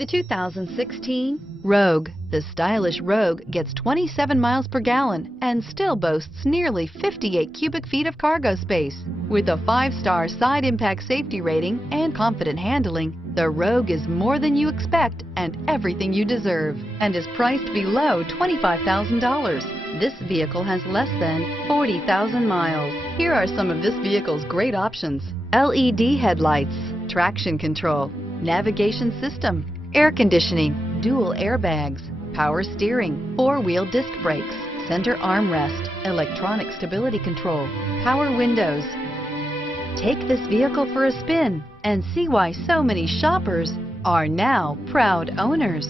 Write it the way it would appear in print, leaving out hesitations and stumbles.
The 2016 Rogue. The stylish Rogue gets 27 miles per gallon and still boasts nearly 58 cubic feet of cargo space. With a 5-star side impact safety rating and confident handling, the Rogue is more than you expect and everything you deserve, and is priced below $25,000. This vehicle has less than 40,000 miles. Here are some of this vehicle's great options: LED headlights, traction control, navigation system, air conditioning, dual airbags, power steering, 4-wheel disc brakes, center armrest, electronic stability control, power windows. Take this vehicle for a spin and see why so many shoppers are now proud owners.